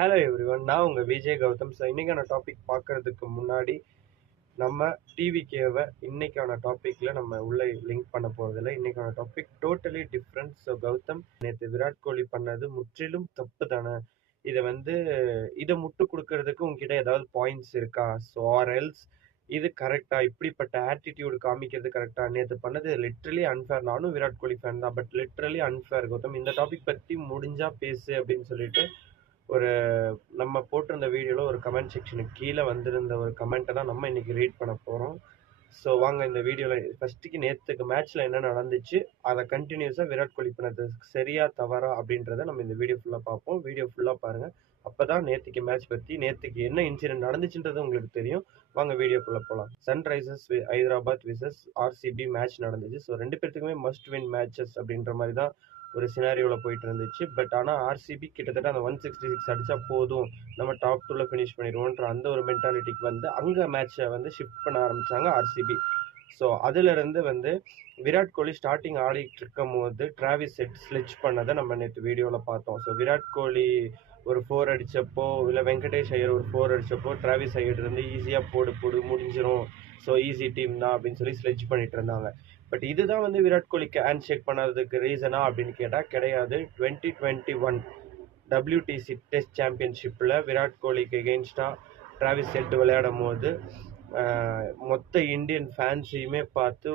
Hello everyone, நான் உங்கள் Vijay Gautham. So இன்றைக்கான டாபிக் பார்க்கறதுக்கு முன்னாடி நம்ம டிவிகேவை இன்னைக்கான டாப்பிக்கில் நம்ம உள்ளே லிங்க் பண்ண போகிறதில்ல. இன்னைக்கான topic totally different. So Gautham, நேற்று விராட் கோலி பண்ணது முற்றிலும் தப்பு தானே? இதை முட்டு கொடுக்கறதுக்கு உங்ககிட்ட ஏதாவது பாயிண்ட்ஸ் இருக்கா? ஸோ ஆர் எல்ஸ் இது கரெக்டா? இப்படிப்பட்ட ஆட்டிடியூடு காமிக்கிறது கரெக்டா? நேற்று பண்ணது லிட்ரலி அன்ஃபேர். நானும் விராட் கோலி ஃபேன் தான், பட் லிட்ரலி அன்ஃபேர். கௌதம், இந்த டாபிக் பற்றி முடிஞ்சா பேசு அப்படின்னு சொல்லிட்டு ஒரு நம்ம போட்டிருந்த வீடியோவில் ஒரு கமெண்ட் செக்ஷனுக்கு கீழே வந்திருந்த ஒரு கமெண்ட்டை தான் நம்ம இன்னைக்கு ரீட் பண்ண போகிறோம். ஸோ வாங்க இந்த வீடியோவில் ஃபஸ்ட்டுக்கு நேற்றுக்கு மேட்ச்சில் என்ன நடந்துச்சு, அதை கண்டினியூஸாக விராட் கோலி பண்ணது சரியா தவறா அப்படின்றத நம்ம இந்த வீடியோ ஃபுல்லாக பார்ப்போம். வீடியோ ஃபுல்லாக பாருங்கள். அப்போ தான் நேற்றுக்கு மேட்ச் பற்றி நேற்றுக்கு என்ன இன்சிடென்ட் நடந்துச்சுன்றது உங்களுக்கு தெரியும். வாங்க வீடியோக்குள்ளே போகலாம். Sunrisers Hyderabad versus RCB match நடந்துச்சு. ஸோ ரெண்டு பேர்த்துக்குமே மஸ்ட் வின் மேட்சஸ் அப்படின்ற மாதிரி தான் ஒரு சினாரியோவில் போயிட்டு இருந்துச்சு. பட் ஆனால் ஆர்சிபி கிட்டத்தட்ட அந்த 166 அடித்தா போதும், நம்ம டாப் 2ல் ஃபினிஷ் பண்ணிடுவோன்ற அந்த ஒரு மென்டாலிட்டிக்கு வந்து அங்கே மேட்சை வந்து ஷிஃப்ட் பண்ண ஆரம்பித்தாங்க ஆர்சிபி. ஸோ அதிலிருந்து வந்து விராட் கோலி ஸ்டார்டிங் ஆடிட்டு இருக்கும் போது டிராவிஸ் ஹெட் ஸ்லெட்ச் பண்ணதை நம்ம நேற்று வீடியோவில் பார்த்தோம். ஸோ விராட் கோலி ஒரு 4 அடித்தப்போ, இல்லை வெங்கடேஷ் ஐயர் ஒரு 4 அடித்தப்போ, டிராவிஸ் ஐயர் இருந்து ஈஸியாக போடு முடிஞ்சிடும், ஸோ ஈஸி டீம் தான் அப்படின்னு சொல்லி ஸ்லெட்ச் பண்ணிட்டு இருந்தாங்க. பட் இதுதான் வந்து விராட் கோலிக்கு ஹேண்ட் ஷேக் பண்ணதுக்கு ரீசனா அப்படின்னு கேட்டால் கிடையாது. 2021 WTC டெஸ்ட் சாம்பியன்ஷிப்பில் விராட் கோலிக்கு எகெயின்ஸ்டாக டிராவிஸ் ஹெட் விளையாடும் போது மொத்த இந்தியன் ஃபேன்ஸையுமே பார்த்து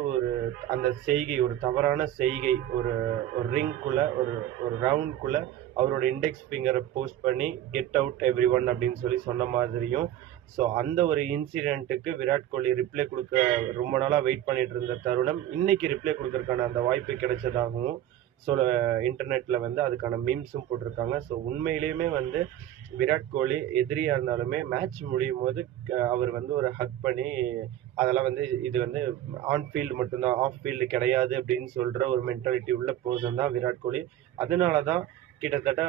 அந்த செய்கை, ஒரு தவறான செய்கை, ஒரு ரிங்குள்ளே, ஒரு ரவுண்ட்குள்ளே அவரோட இண்டெக்ஸ் ஃபிங்கரை போஸ்ட் பண்ணி கெட் அவுட் எவ்ரி ஒன் அப்படின்னு சொல்லி சொன்ன மாதிரியும். ஸோ அந்த ஒரு இன்சிடென்ட்டுக்கு விராட் கோலி ரிப்ளை கொடுக்க ரொம்ப நாளாக வெயிட் பண்ணிட்டு இருந்த தருணம் இன்னைக்கு ரிப்ளை கொடுக்கறதுக்கான அந்த வாய்ப்பு கிடைச்சதாகவும் ஸோ இன்டர்நெட்டில் வந்து அதுக்கான மீம்ஸும் போட்டிருக்காங்க. ஸோ உண்மையிலேயுமே வந்து விராட் கோலி எதிரியாக இருந்தாலுமே மேட்ச் முடியும் போது அவர் வந்து ஒரு ஹக் பண்ணி அதெல்லாம் வந்து இது வந்து ஆன் ஃபீல்டு மட்டும்தான், ஆஃப் ஃபீல்டு கிடையாது அப்படின்னு சொல்கிற ஒரு மென்டாலிட்டி உள்ள பர்சன் தான் விராட் கோலி. அதனால தான் கிட்டத்தட்ட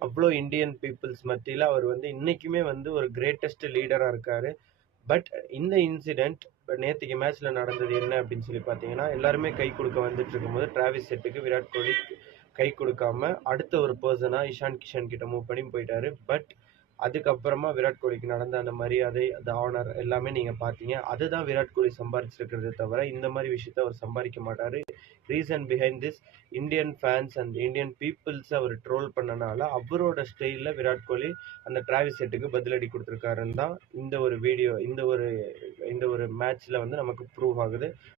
அவ்வளோ இந்தியன் பீப்புள்ஸ் மத்தியில் அவர் வந்து இன்றைக்குமே வந்து ஒரு கிரேட்டஸ்ட் லீடராக இருக்கார். பட் இந்த இன்சிடெண்ட் நேற்றுக்கு மேட்ச்சில் நடந்தது என்ன அப்படின்னு சொல்லி பார்த்தீங்கன்னா, எல்லாருமே கை கொடுக்க வந்துட்டு இருக்கும்போது டிராவிஸ் ஹெட்டுக்கு விராட் கோலி கை கொடுக்காம அடுத்த ஒரு பர்சனாக இஷான் கிஷன் கிட்ட மூவ் பண்ணி போயிட்டாரு. பட் அதுக்கப்புறமா விராட் கோலிக்கு நடந்த அந்த மரியாதை, அந்த ஆனர் எல்லாமே நீங்கள் பார்த்தீங்க. அதுதான் விராட் கோலி சம்பாரிச்சிருக்கிறதே தவிர இந்த மாதிரி விஷயத்த அவர் சம்பாதிக்க மாட்டார். Reason behind this, Indian fans and Indian peoples அவர் ட்ரோல் பண்ணனால அவரோட ஸ்டைலில் விராட் கோலி அந்த டிராவிஸ் ஹெட்டுக்கு பதிலடி கொடுத்துருக்காருன்னு தான் இந்த ஒரு வீடியோ, இந்த ஒரு மேட்ச்சில் வந்து நமக்கு ப்ரூவ் ஆகுது.